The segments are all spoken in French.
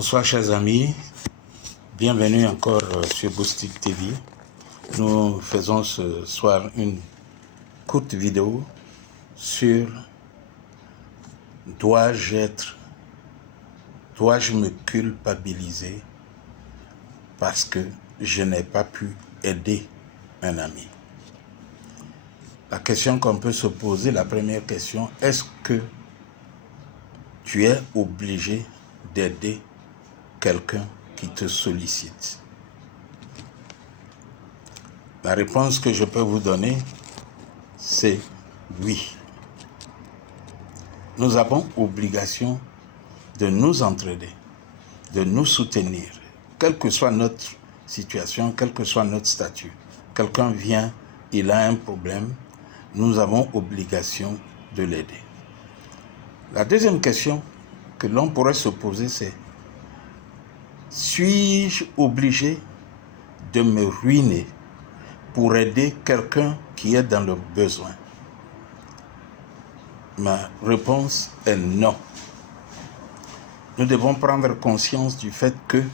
Bonsoir chers amis, bienvenue encore sur Boostic TV. Nous faisons ce soir une courte vidéo sur dois-je me culpabiliser parce que je n'ai pas pu aider un ami. La question qu'on peut se poser, la première question, est-ce que tu es obligé d'aider quelqu'un qui te sollicite? La réponse que je peux vous donner, c'est oui. Nous avons obligation de nous entraider, de nous soutenir, quelle que soit notre situation, quel que soit notre statut. Quelqu'un vient, il a un problème, nous avons obligation de l'aider. La deuxième question que l'on pourrait se poser, c'est: suis-je obligé de me ruiner pour aider quelqu'un qui est dans le besoin? Ma réponse est non. Nous devons prendre conscience du fait que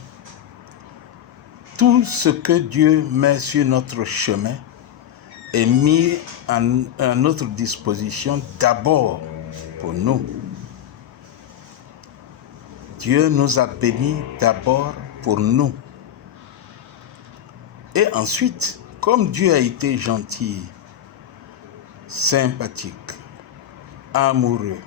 tout ce que Dieu met sur notre chemin est mis à notre disposition d'abord pour nous. Dieu nous a bénis d'abord pour nous. Et ensuite, comme Dieu a été gentil, sympathique, amoureux,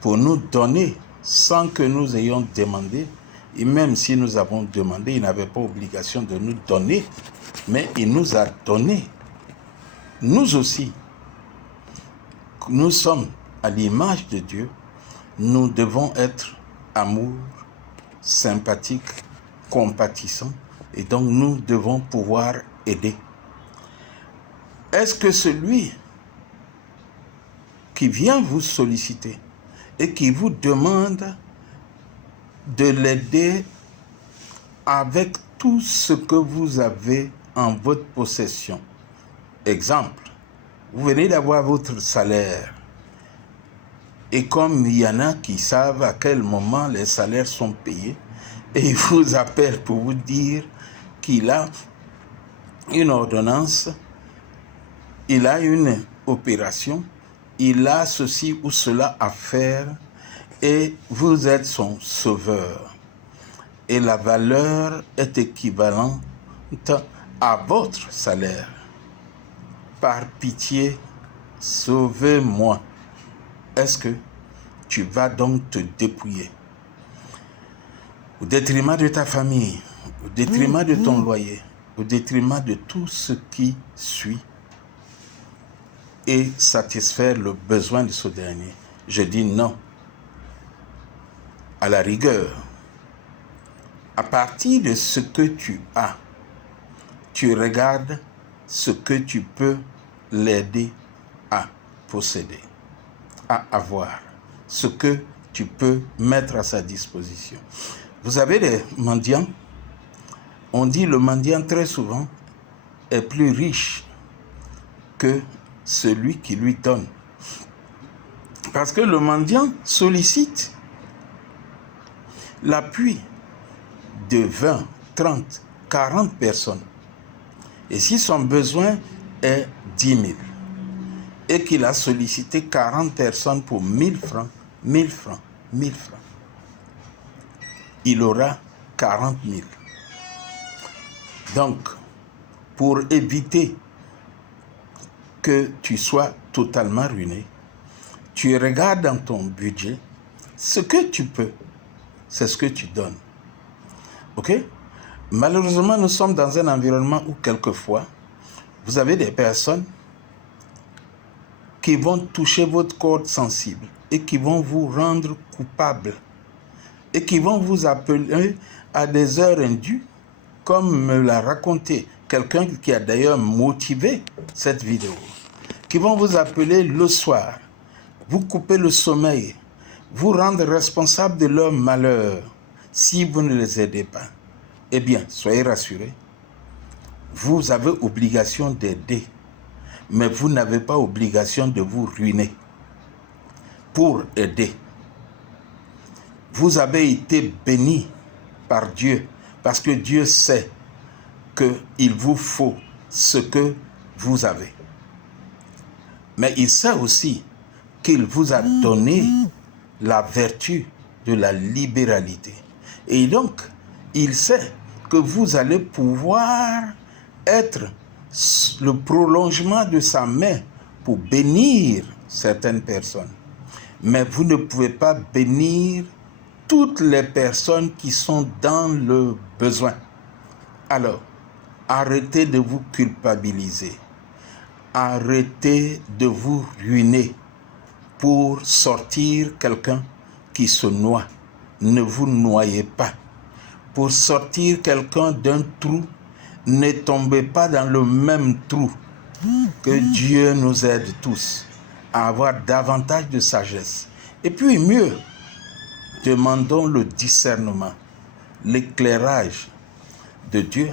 pour nous donner sans que nous ayons demandé, et même si nous avons demandé, il n'avait pas obligation de nous donner, mais il nous a donné. Nous aussi, nous sommes à l'image de Dieu, nous devons être amour, sympathique, compatissant, et donc nous devons pouvoir aider. Est-ce que celui qui vient vous solliciter et qui vous demande de l'aider avec tout ce que vous avez en votre possession? Exemple, vous venez d'avoir votre salaire et comme il y en a qui savent à quel moment les salaires sont payés et ils vous appellent pour vous dire qu'il a une ordonnance, il a une opération, il a ceci ou cela à faire et vous êtes son sauveur. Et la valeur est équivalente à votre salaire. Par pitié, sauvez-moi. Est-ce que tu vas donc te dépouiller au détriment de ta famille, au détriment de ton loyer, au détriment de tout ce qui suit et satisfaire le besoin de ce dernier? Je dis non. À la rigueur, à partir de ce que tu as, tu regardes ce que tu peux l'aider à posséder, à avoir, ce que tu peux mettre à sa disposition. Vous avez des mendiants, on dit le mendiant très souvent est plus riche que celui qui lui donne. Parce que le mendiant sollicite l'appui de 20, 30, 40 personnes. Et si son besoin est 10 000 et qu'il a sollicité 40 personnes pour 1000 francs, 1000 francs, 1000 francs, il aura 40 000. Donc, pour éviter que tu sois totalement ruiné, tu regardes dans ton budget ce que tu peux, c'est ce que tu donnes. Ok? Malheureusement, nous sommes dans un environnement où quelquefois, vous avez des personnes qui vont toucher votre corde sensible et qui vont vous rendre coupable et qui vont vous appeler à des heures indues, comme me l'a raconté quelqu'un qui a d'ailleurs motivé cette vidéo, qui vont vous appeler le soir, vous couper le sommeil, vous rendre responsable de leur malheur si vous ne les aidez pas. Eh bien, soyez rassurés, vous avez obligation d'aider, mais vous n'avez pas obligation de vous ruiner pour aider. vous avez été béni par Dieu parce que Dieu sait qu'il vous faut ce que vous avez. Mais il sait aussi qu'il vous a donné la vertu de la libéralité. Et donc, il sait que vous allez pouvoir être le prolongement de sa main pour bénir certaines personnes. Mais vous ne pouvez pas bénir toutes les personnes qui sont dans le besoin. Alors, arrêtez de vous culpabiliser. Arrêtez de vous ruiner pour sortir quelqu'un qui se noie. Ne vous noyez pas. Pour sortir quelqu'un d'un trou, ne tombez pas dans le même trou. Que Dieu nous aide tous à avoir davantage de sagesse. Et puis mieux, demandons le discernement, l'éclairage de Dieu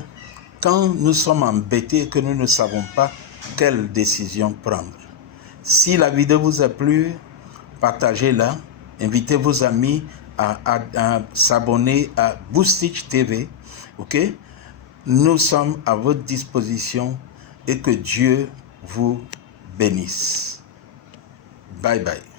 quand nous sommes embêtés et que nous ne savons pas quelle décision prendre. Si la vidéo vous a plu, partagez-la, invitez vos amis à s'abonner à Boostich TV, ok? Nous sommes à votre disposition et que Dieu vous bénisse. Bye bye.